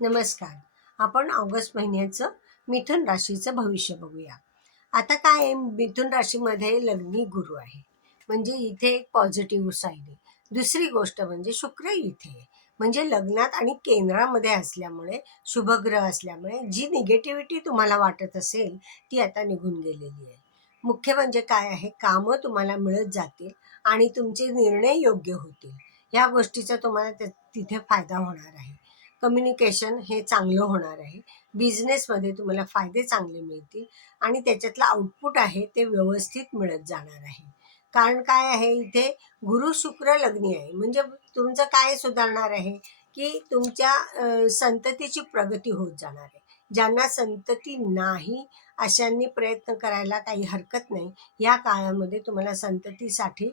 नमस्कार. आपण ऑगस्ट महिन्याचं मिथुन राशीचं भविष्य बघूया. आता काय आहे? मिथुन राशीमध्ये लग्नी गुरु आहे. म्हणजे इथे एक पॉझिटिव्ह साईड आहे. दुसरी गोष्ट म्हणजे शुक्र इथे म्हणजे लग्नात आणि केंद्रामध्ये असल्यामुळे शुभग्रह असल्यामुळे जी निगेटिव्हिटी तुम्हाला वाटत असेल ती आता निघून गेलेली आहे. मुख्य म्हणजे काय आहे? कामं तुम्हाला मिळत जातील आणि तुमचे निर्णय योग्य होतील. ह्या गोष्टीचा तुम्हाला तिथे फायदा होणार आहे. कम्युनिकेशन हे चांगलं होणार आहे. बिझनेसमध्ये तुम्हाला फायदे चांगले मिळतील आणि त्याच्यातलं आउटपुट आहे ते व्यवस्थित मिळत जाणार आहे. कारण काय आहे इथे गुरु शुक्र लग्नी आहे. म्हणजे तुमचं काय सुधारणार आहे? की तुमच्या संततीची प्रगती होत जाणार आहे. ज्यांना संतती नाही अशांनी प्रयत्न करायला काही हरकत नाही. या काळामध्ये तुम्हाला संततीसाठी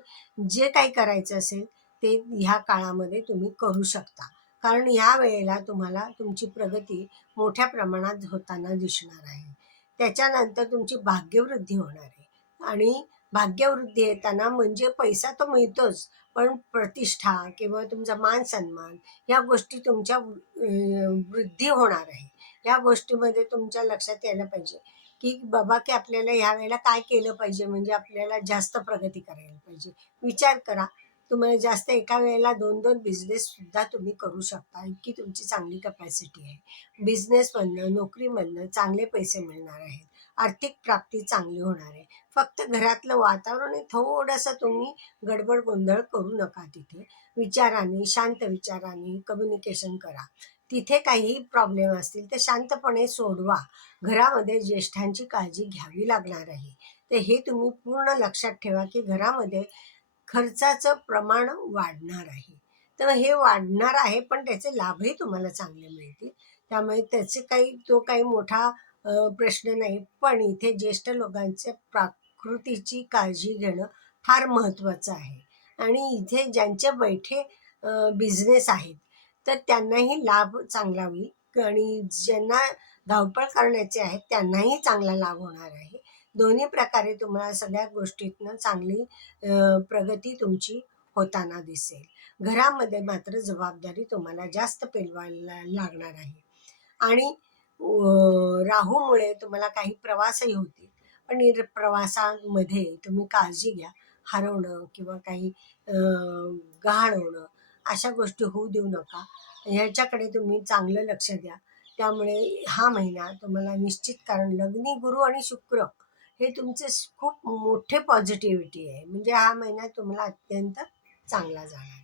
जे काही करायचं असेल ते ह्या काळामध्ये तुम्ही करू शकता. कारण या वेळेला तुम्हाला तुमची प्रगती मोठ्या प्रमाणात होताना दिसणार आहे. त्याच्यानंतर तुमची भाग्यवृद्धी होणार आहे. आणि भाग्यवृद्धी येताना म्हणजे पैसा तर मिळतोच पण प्रतिष्ठा किंवा तुमचा मान सन्मान या गोष्टी तुमच्या वृद्धी होणार आहे. या गोष्टीमध्ये तुमच्या लक्षात यायला पाहिजे की बाबा की आपल्याला ह्या वेळेला काय केलं पाहिजे? म्हणजे आपल्याला जास्त प्रगती करायला पाहिजे. विचार करा. तुम्हाला जास्त एका वेळेला दोन दोन बिझनेस सुद्धा तुम्ही करू शकता. इतकी तुमची चांगली कपॅसिटी आहे. बिझनेसमधनं नोकरीमधनं चांगले पैसे मिळणार आहेत. आर्थिक प्राप्ती चांगली होणार आहे. फक्त घरातलं वातावरण थोडंसं तुम्ही गडबड गोंधळ करू नका तिथे. विचाराने शांत विचाराने कम्युनिकेशन करा. तिथे काही प्रॉब्लेम असतील ते शांतपणे सोडवा. घरामध्ये ज्येष्ठांची काळजी घ्यावी लागणार आहे. तर हे तुम्ही पूर्ण लक्षात ठेवा की घरामध्ये खर्चाचं प्रमाण वाढणार आहे. तर हे वाढणार आहे पण त्याचे लाभही तुम्हाला चांगले मिळतील. त्यामुळे त्याचे काही तो काही मोठा प्रश्न नाही. पण इथे ज्येष्ठ लोकांचे प्राकृतीची काळजी घेणं फार महत्त्वाचं आहे. आणि इथे ज्यांचे बैठे बिझनेस आहेत तर त्यांनाही लाभ चांगला होईल. आणि ज्यांना धावपळ करण्याचे आहेत त्यांनाही चांगला लाभ होणार आहे. दोन्ही प्रकारे तुम्हाला सगळ्या गोष्टीतनं चांगली प्रगती तुमची होताना दिसेल. घरामध्ये मात्र जबाबदारी तुम्हाला जास्त पेलवायला लागणार आहे. आणि राहूमुळे तुम्हाला काही प्रवासही होतील. पण प्रवासामध्ये तुम्ही काळजी घ्या. हरवणं किंवा काही गहाण होणं अशा गोष्टी होऊ देऊ नका. ह्याच्याकडे तुम्ही चांगलं लक्ष द्या. त्यामुळे हा महिना तुम्हाला निश्चित कारण लग्नी गुरु आणि शुक्र हे तुमचे खूप मोठे पॉझिटिव्हिटी आहे. म्हणजे हा महिना तुम्हाला अत्यंत चांगला जाणार आहे.